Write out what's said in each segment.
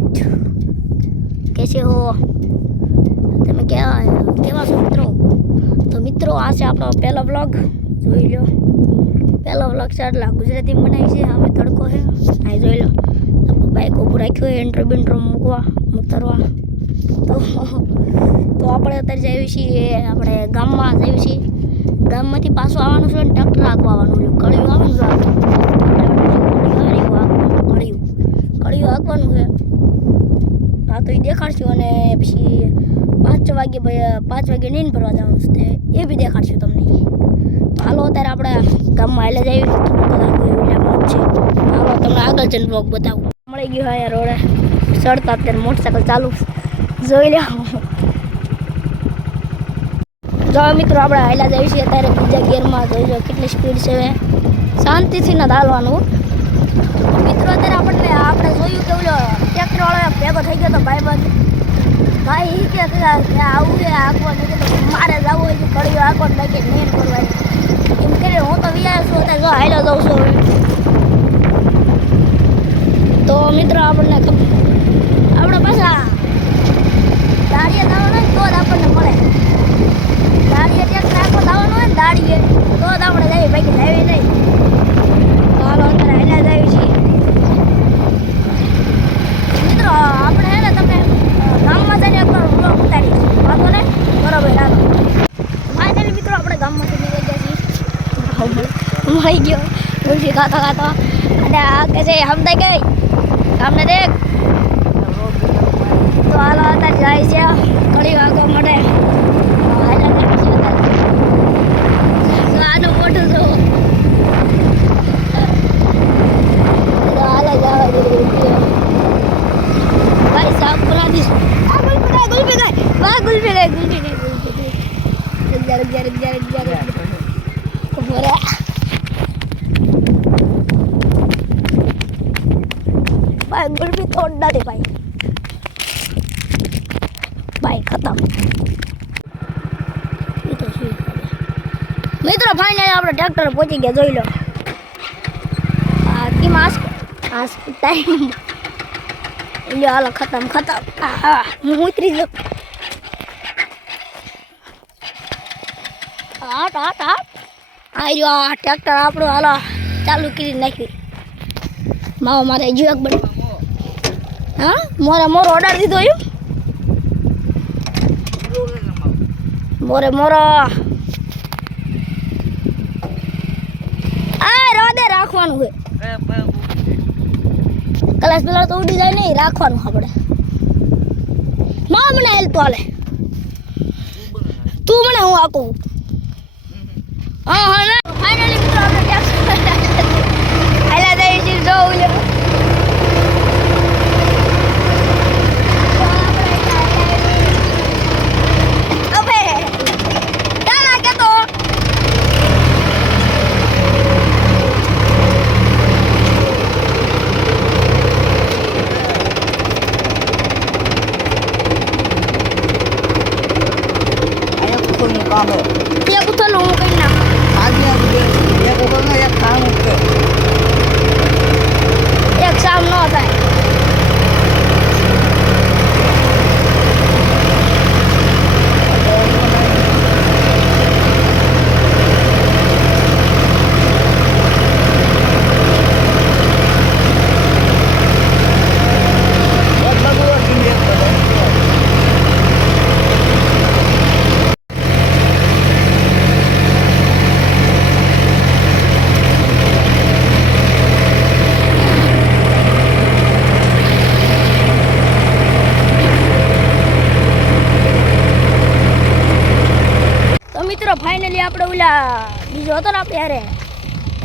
Guys कैसे हो તમે કેવા છો મિત્રો? તો મિત્રો આ છે આપણો પહેલો વ્લોગ. જોઈ લો, પહેલો વ્લોગ છે એટલે ગુજરાતીમાં બનાવી છે. અમે તડકો છે આ જોઈ લો. આપણું બાઇક ઊભું રાખ્યું હોય એન્ટ્રો બેન્ટ્રો ઉતરવા. તો આપણે અત્યારે જઈએ છીએ આપણે ગામમાં જઈએ છીએ. ગામમાંથી પાછું આવવાનું છે ને ટ્રેક્ટર હાંકવા આવવાનું. કળિયું આવવાનું હાંકવાનું છે. હા તો એ દેખાડશું અને પછી 5 વાગે નીંદ ભરવા જવાનું છે એ બી દેખાડશું તમને. તો હાલો અત્યારે આપણે ગામમાં હાલે જઈએ. હાલો તમને આગળ જઈને બ્લોગ બતાવું. મળી ગયું હા રોડે ચડતા અત્યારે મોટરસાઇકલ ચાલુ જોઈ લે. જો મિત્રો આપણે હાલ્યા જઈએ છીએ અત્યારે બીજા ગિયરમાં. જોઈ લો કેટલી સ્પીડ છે. શાંતિથી ન હાલવાનું મિત્રો. અત્યારે આપણે જોયું કે ઓલો ટ્રેક્ટર વાળો ભેગો થઈ ગયો તો ભાઈબંધ. ભાઈ એ કે આવું છે આંકવાનું કે મારે જવું હોય છે કળિયો આંકવાનું બાકી મેન કરવાની એમ કરી. હું તો વિચારું છું અત્યારે જો હાલ્યો જાઉં છું. તો મિત્રો આપણે પાછા દાડીએ જવાનું હોય તો જ આપણને મળે. દાડીએ ટ્રેક્ટર આંકવા જવાનું હોય ને દાડીએ તો જ આપણે જઈએ બાકી જઈએ નહીં. તો હાલો અત્યારે હાલ્યા જઈએ છીએ મિત્રો. આપણે હે ને તમને ગામમાં જઈને એકવાર વ્લોગ ઉતારી વાંધો ને બરાબર હાલો. ફાઇનલી મિત્રો આપણે ગામમાંથી નીકળી ગયા છીએ. મળી ગયો ગુલ્ફી ખાતા અને આ કે છે હમદાઈ ગઈ ગામને દેખ. તો હાલો અત્યારે જાય છે કળી વાગવા માટે. આનું મોટું જો હાલે જવા દે ભાઈ સાફ કરા દીશ. ગુલ્ફી तोड़ डाले भाई खत्म. મિત્રો ફાઇનલી આપણે ટ્રેક્ટર પહોંચી ગયા. જોઈ લો કે માસ્ક ટાઈમ હાલો ખતમ. હું ઉતરી જાઉં. આ ટ્રેક્ટર આપણું હાલો ચાલુ કરી નાખ્યું. માવો મારે જીવક બને. હા મોરો ઓર્ડર દીધો એમ મોરો આ રોદે રાખવાનું હોય. કલાસ પેલા તો ઉડી જાય નહીં રાખવાનું આપણે. માં મને હેલ્પ હાલે તું મને હું આકું. હા ફાઇનલી મિત્રો આપણે ટેક્સ હાલા જઈએ છીએ. જોઉં લે ફાઇનલી આપણે ઓલા બીજો હતો ને આપણે યારે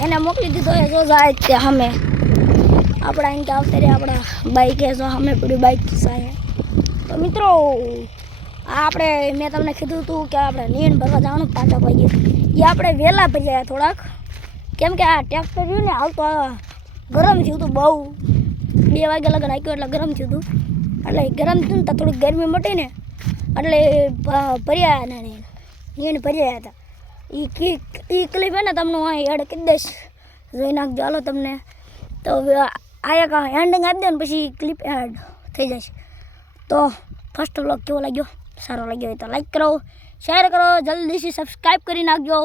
એને મોકલી દીધો એ જો જાય તે અમે આપણા એમ કે આવતા રે આપણા બાઈક એ જો અમે પૂરી બાઈક સાહેબ. તો મિત્રો આપણે મેં તમને કીધું હતું કે આપણે નીણ ભરવા જવાનું 5 વાગે. એ આપણે વહેલા ભરી ગયા થોડાક કેમ કે આ ટ્રેક્ટર રહ્યું ને હાલ તો ગરમ થયું હતું બહુ. 2 વાગે લગન આપ્યું એટલે ગરમ થયું હતું. એટલે ગરમ થયું ને તો થોડીક ગરમી મટી ને એટલે ભર્યા ને નીણ ભર્યા હતા. એ ક્લિપ હે ને તમને હું એડ કરી દઈશ જોઈ નાખજો. હાલો તમને તો આ એક એન્ડિંગ આપી દો ને પછી ક્લિપ એડ થઈ જશે. તો ફર્સ્ટ વ્લોગ કેવો લાગ્યો? સારો લાગ્યો હોય તો લાઈક કરો, શેર કરો, જલ્દીથી સબસ્ક્રાઈબ કરી નાખજો.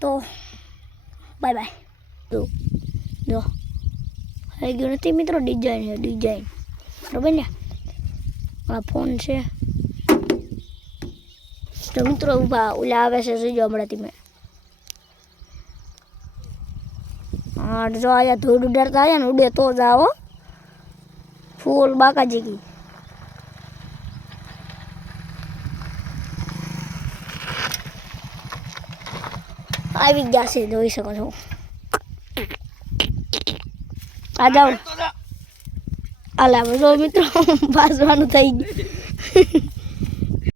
તો બાય બાય. જો થઈ ગયું નથી મિત્રો? ડિઝાઇન બરાબર ને? આ ફોન છે તો મિત્રો ઊભા ઓલા આવે છે જોજો હમણાંથી મેં. હા જો અહીંયા ધૂળ ઉડાડતા આવ્યા ને ઉડે તો જ આવો ફૂલ બાકાજી કી. આવી ગયા છે જોઈ શકો છો. આ જાઓ. આલા જો મિત્રો બાજવાનું થઈ ગયું.